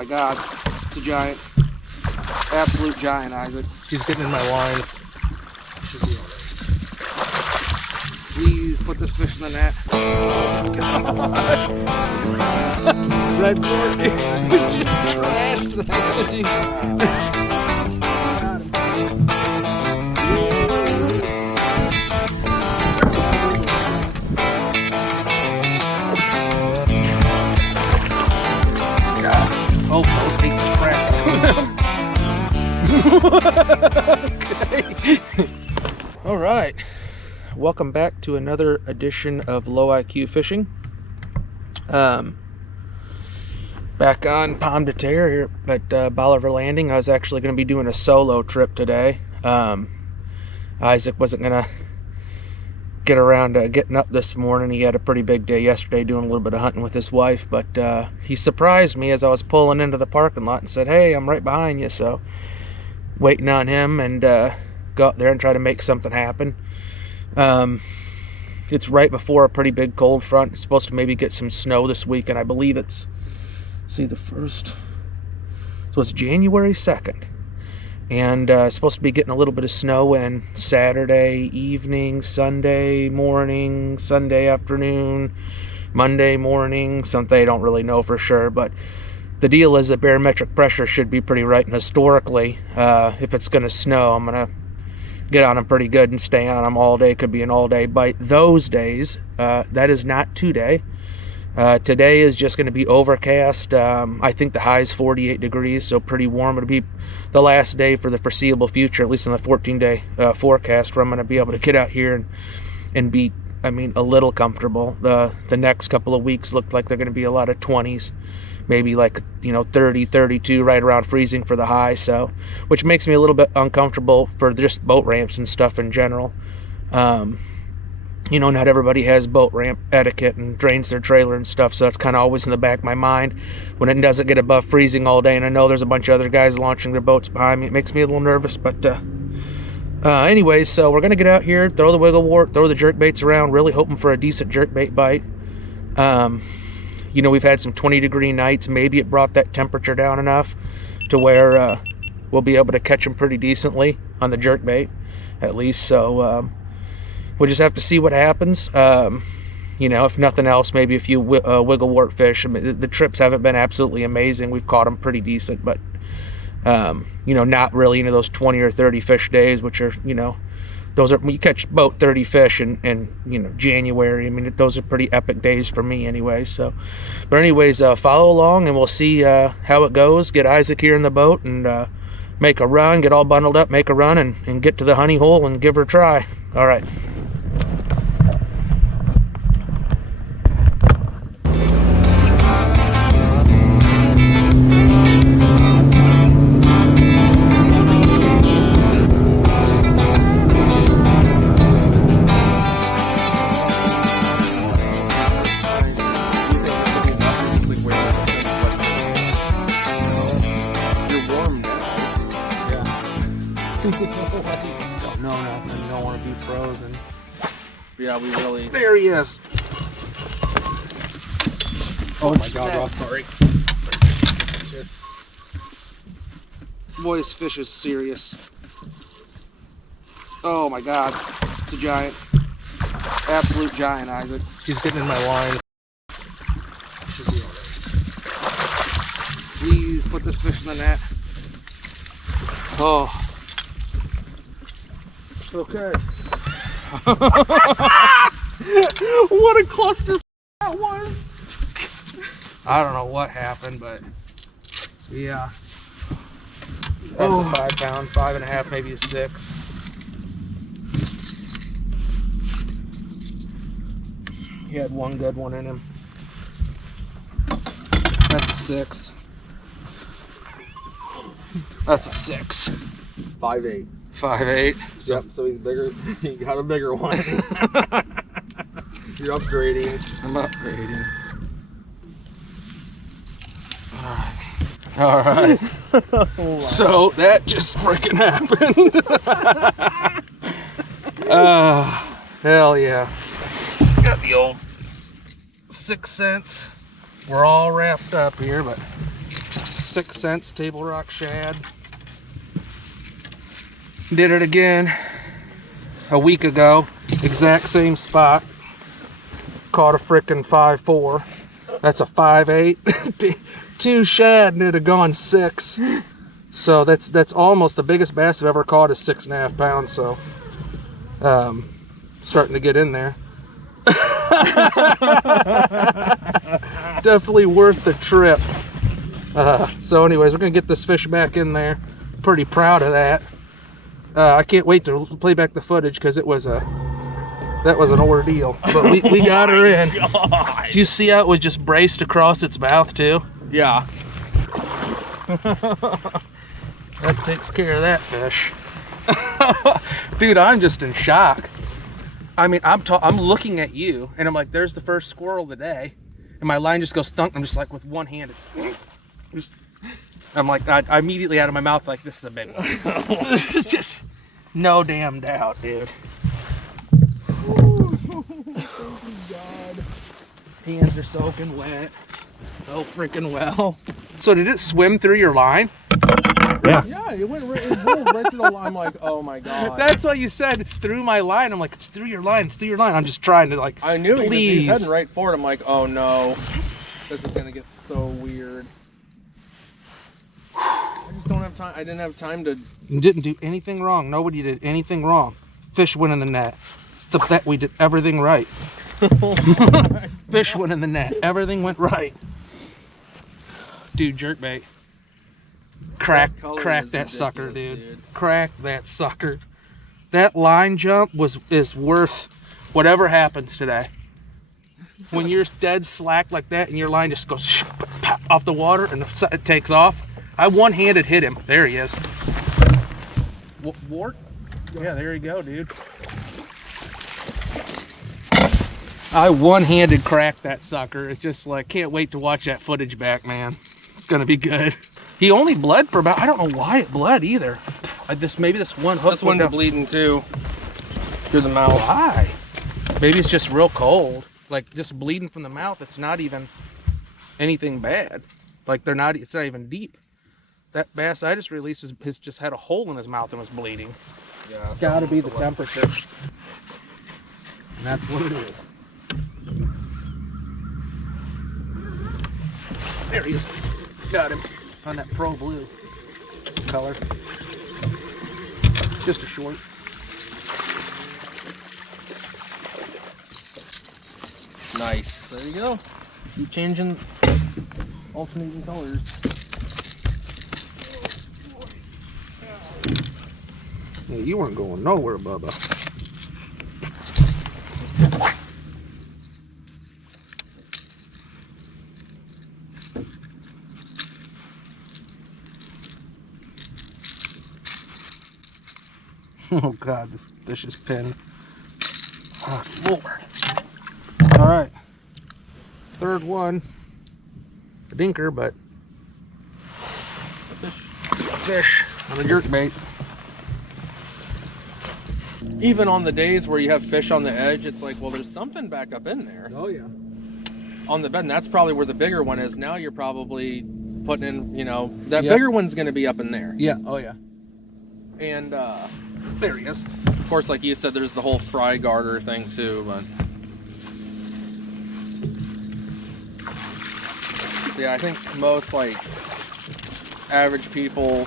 my God, it's a giant. Absolute giant, Isaac. He's getting in my line. Should be Please put this fish in the net. oh, God. Red Wart just trashed that thing. Oh, those take the crap out of them. Okay. All right. Welcome back to another edition of Low IQ Fishing. Back on Pomme de Terre here at Bolivar Landing. I was actually going to be doing a solo trip today. Isaac wasn't going to get around to getting up this morning. He had a pretty big day yesterday doing a little bit of hunting with his wife, but he surprised me as I was pulling into the parking lot and said, "Hey, I'm right behind you." So waiting on him and go out there and try to make something happen. It's right before a pretty big cold front. It's supposed to maybe get some snow this week, and I believe it's the 1st, so it's January 2nd. And supposed to be getting a little bit of snow in Saturday evening, Sunday morning, Sunday afternoon, Monday morning. Something I don't really know for sure, but the deal is that barometric pressure should be pretty right. And historically, if it's going to snow, I'm going to get on them pretty good and stay on them all day. Could be an all-day bite those days. That is not today. Today is just going to be overcast. I think the high is 48 degrees, so pretty warm. It'll be the last day for the foreseeable future, at least on the 14-day forecast, where I'm going to be able to get out here and be, a little comfortable. The next couple of weeks look like they're going to be a lot of 20s, maybe like 30, 32, right around freezing for the high. So, which makes me a little bit uncomfortable for just boat ramps and stuff in general. Not everybody has boat ramp etiquette and drains their trailer and stuff, so that's kind of always in the back of my mind when it doesn't get above freezing all day, and I know there's a bunch of other guys launching their boats behind me. It makes me a little nervous, but anyways, so we're going to get out here, throw the Wiggle Wart, throw the jerk baits around, really hoping for a decent jerk bait bite. We've had some 20-degree nights. Maybe it brought that temperature down enough to where we'll be able to catch them pretty decently on the jerk bait, at least, so we'll just have to see what happens. If nothing else, maybe a few Wiggle Wart fish. The trips haven't been absolutely amazing. We've caught them pretty decent, but, not really into those 20 or 30 fish days, which are, those are, when you catch about 30 fish in January, those are pretty epic days for me anyway. So, but anyways, follow along and we'll see how it goes. Get Isaac here in the boat and make a run, get all bundled up, make a run, and get to the honey hole and give her a try. All right. Don't know nothing, don't want to be frozen. Yeah, we really... There he is! Oh my God, Ross, sorry. Boy, this fish is serious. Oh my God, it's a giant. Absolute giant, Isaac. He's getting in my line. Should be alright. Please put this fish in the net. Oh. Okay. What a cluster that was! I don't know what happened, but yeah. That's a 5 pound, 5.5, maybe a 6. He had one good one in him. That's a 6. That's a 6. 5'8". 5'8". Yep, so he's bigger. He got a bigger one. You're upgrading. I'm upgrading. All right. Oh, wow. So that just freaking happened. Hell yeah. Got the old 6 cents. We're all wrapped up here, but 6 cents table rock shad. Did it again a week ago. Exact same spot. Caught a frickin' 5.4. That's a 5.8. 2 shad and it'd have gone 6. So that's almost the biggest bass I've ever caught is 6.5 pounds. So starting to get in there. Definitely worth the trip. So anyways, we're gonna get this fish back in there. Pretty proud of that. I can't wait to play back the footage because that was an ordeal. But we got her in. God. Did you see how it was just braced across its mouth too? Yeah. That takes care of that fish. Dude, I'm just in shock. I mean, I'm looking at you, and I'm like, there's the first squirrel of the day, and my line just goes thunk. I'm just like with one hand. I'm like, I immediately out of my mouth like, this is a big one. It's just no damn doubt, dude. Hands are soaking wet. Oh, freaking well. So did it swim through your line? Yeah, it rolled right through the line. I'm like, oh my god. That's why you said it's through my line. I'm like, it's through your line. It's through your line. I'm just trying to like. I knew please. he was heading right for it. I'm like, oh no, this is gonna get so weird. I just don't have time. I didn't have time to. You didn't do anything wrong. Nobody did anything wrong. Fish went in the net. It's the bet we did everything right. Fish went in the net. Everything went right. Dude, jerkbait. Crack that sucker, dude. Crack that sucker. That line jump is worth whatever happens today. When you're dead slack like that and your line just goes off the water and it takes off. I one-handed hit him. There he is. Wart? Yeah, there you go, dude. I one-handed cracked that sucker. It's just like, can't wait to watch that footage back, man. It's gonna be good. He only bled for about, I don't know why it bled either. Maybe this one hook. This one's bleeding too. Through the mouth. Why? Maybe it's just real cold. Like just bleeding from the mouth. It's not even anything bad. Like it's not even deep. That bass I just released has just had a hole in his mouth and was bleeding. Yeah. It's gotta be the temperature. And that's what it is. There he is. Got him on that Pro Blue color. Just a short. Nice. There you go. Keep changing, alternating colors. Yeah, you weren't going nowhere, Bubba. Oh God, this fish is pinned. Oh Lord. All right. Third one. A dinker, but fish on a jerkbait. Even on the days where you have fish on the edge, it's like, well, there's something back up in there. Oh yeah. On the bed, and that's probably where the bigger one is. Now you're probably putting in, that bigger one's going to be up in there. Yeah. Oh yeah. And there he is. of course, like you said, there's the whole fry garter thing too. But yeah, I think most like average people,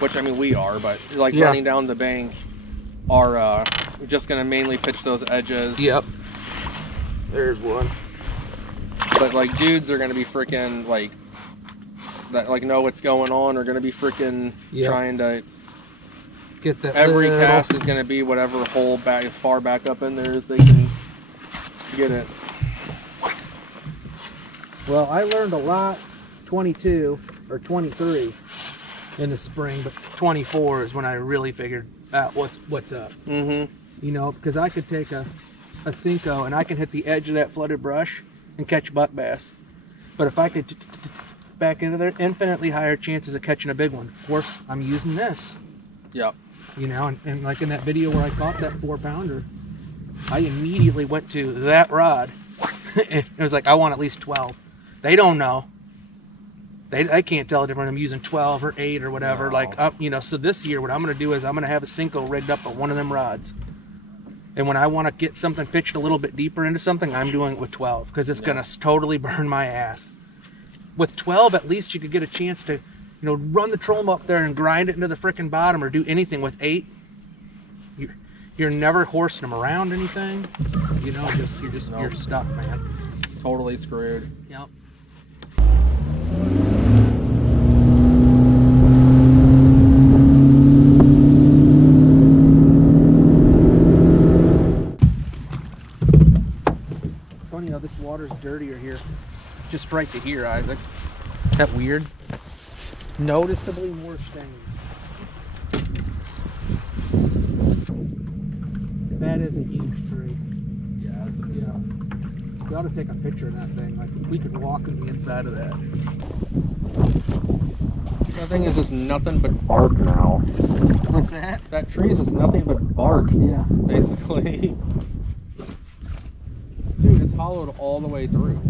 which I mean we are, but like running down the bank, are just going to mainly pitch those edges. Yep. There's one. But like dudes are going to be freaking like that, like know what's going on, are going to be freaking trying to get that. Every cast is going to be whatever hole back as far back up in there as they can get it. Well, I learned a lot 22 or 23 in the spring, but 24 is when I really figured out what's up. Mm-hmm. You know, because I could take a Cinco and I can hit the edge of that flooded brush and catch buck bass. But if I could back into there, infinitely higher chances of catching a big one. Of course, I'm using this. Yep. You know, and like in that video where I caught that 4-pounder, I immediately went to that rod. It was like, I want at least 12. They don't know. I can't tell the difference. I'm using 12 or 8 or whatever. No. Like, you know, so this year what I'm going to do is I'm going to have a Cinco rigged up on one of them rods. And when I want to get something pitched a little bit deeper into something, I'm doing it with 12 because it's going to totally burn my ass. With 12, at least you could get a chance to, you know, run the trolling up there and grind it into the frickin' bottom or do anything. With 8, you're never horsing them around anything. You know, you're stuck, man. Totally screwed. Yep. Funny how this water's dirtier here. Just right to here, Isaac. Isn't that weird? Noticeably more stains. That is a huge tree. Yeah. We ought to take a picture of that thing. Like, we could walk in the inside of that. That thing is just nothing but bark now. What's that? That tree is just nothing but bark. Yeah. Basically. Dude, it's hollowed all the way through.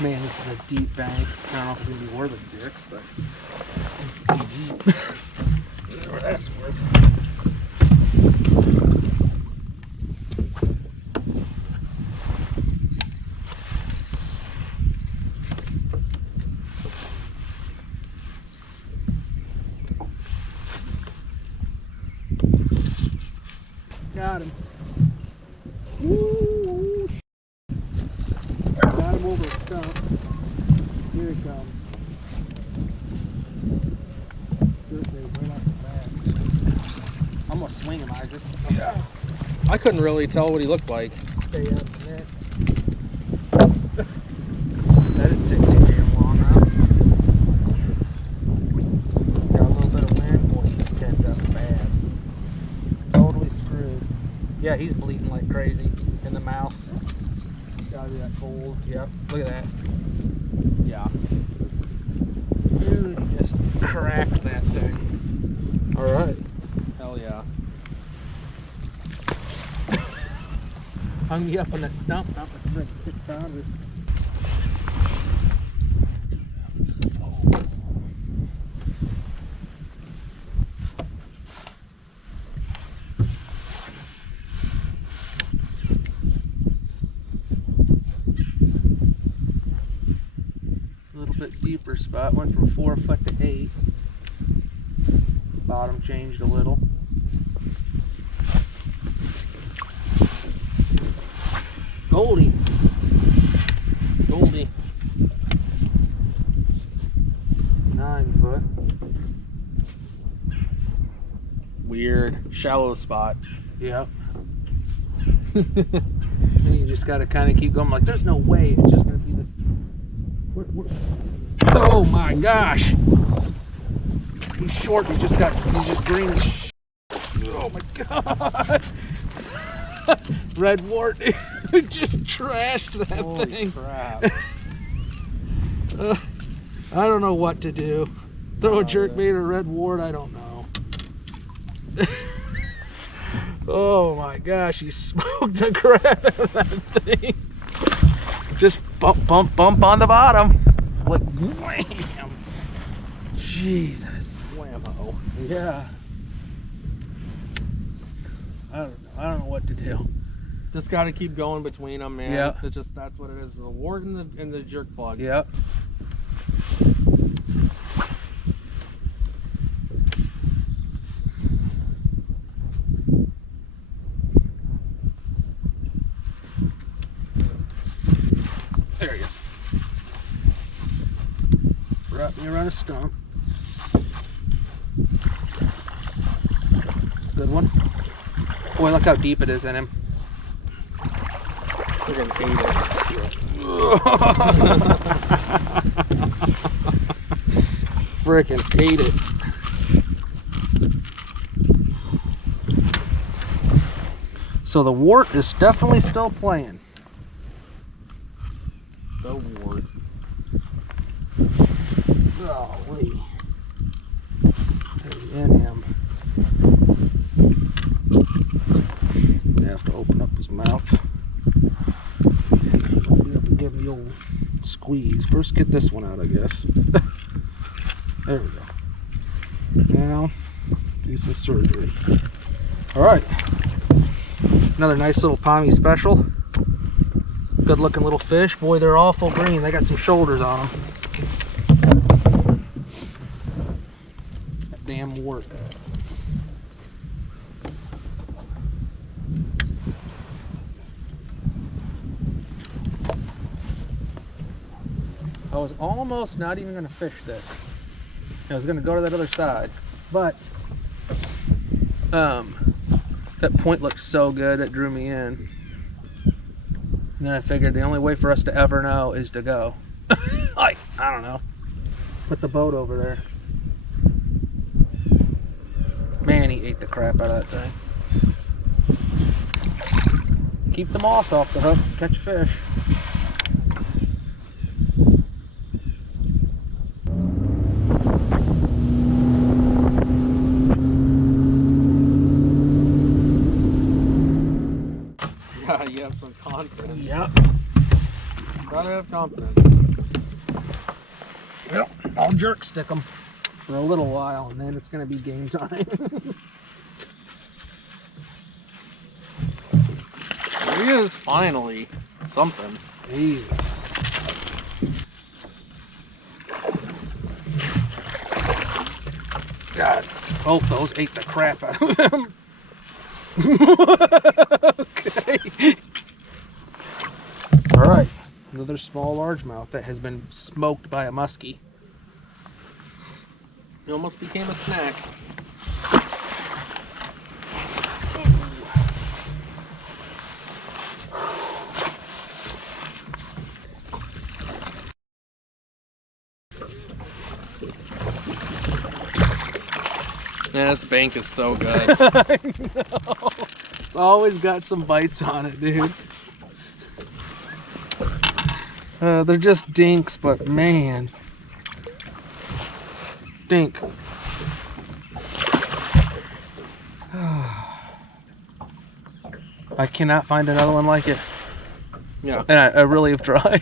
Man, this is a deep bank. I don't know if it's gonna be worth a dick, but it's gonna be deep. Whatever that's worth. Got him. Woo! Got him over a stump. Here he comes. Right off the bat. I'm gonna swing him, Isaac. Yeah. I couldn't really tell what he looked like. Stay out of the net. That didn't take too damn long, huh? Got a little bit of wind. Boy, he's bent up bad. Totally screwed. Yeah, he's bleeding like crazy in the mouth. Gotta be that cold. Yep. Look at that. Yeah. Dude, he just cracked that thing. Alright. Hell yeah. Hung me up on that stump. Not like 6 pounders. Deeper spot, went from 4 foot to 8. Bottom changed a little. Goldie. Goldie. 9 foot. Weird. Shallow spot. Yep. And you just gotta kind of keep going. Like, there's no way it's just gonna be this. Oh my gosh! He's short. He's just green as shit. Oh my god! Red Wart just trashed that Holy thing. Crap. I don't know what to do. Throw a jerkbait or Red Wart. I don't know. Oh my gosh! He smoked the crap out of that thing. Just bump on the bottom. Like, wham! Jesus. Whammo. Yeah. I don't know what to do. Just got to keep going between them, man. Yeah. It's just, that's what it is. The wart and the jerk plug. Yep. There he is. Wrap me around a stump. Good one. Boy, look how deep it is in him. Freaking hate it. Freaking hate it. So the wart is definitely still playing. The wart. Golly. In him. I have to open up his mouth. Give him the old squeeze. First get this one out, I guess. There we go. Now, do some surgery. Alright. Another nice little Pomme special. Good looking little fish. Boy, they're awful green. They got some shoulders on them. That damn wart. I was almost not even going to fish this. I was going to go to that other side, but that point looked so good it drew me in. And then I figured the only way for us to ever know is to go. Like, I don't know. Put the boat over there. Man, he ate the crap out of that thing. Keep the moss off the hook, catch a fish. Yeah, you have some confidence. Yep. Gotta have confidence. Yep. I'll jerk stick them for a little while, and then it's going to be game time. There he is, finally. Something. Jesus. God, both those ate the crap out of them. Okay. All right, another small largemouth that has been smoked by a muskie. It almost became a snack. Yeah, this bank is so good. I know. It's always got some bites on it, dude. They're just dinks, but man. Dink. I cannot find another one like it. Yeah. And I really have tried.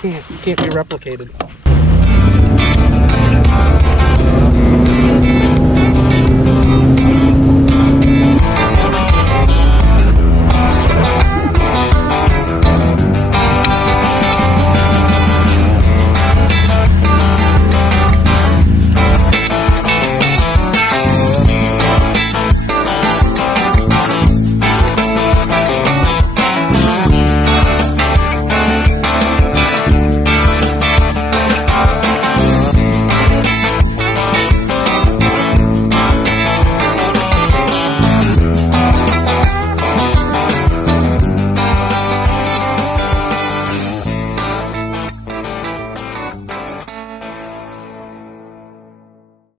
Can't be replicated.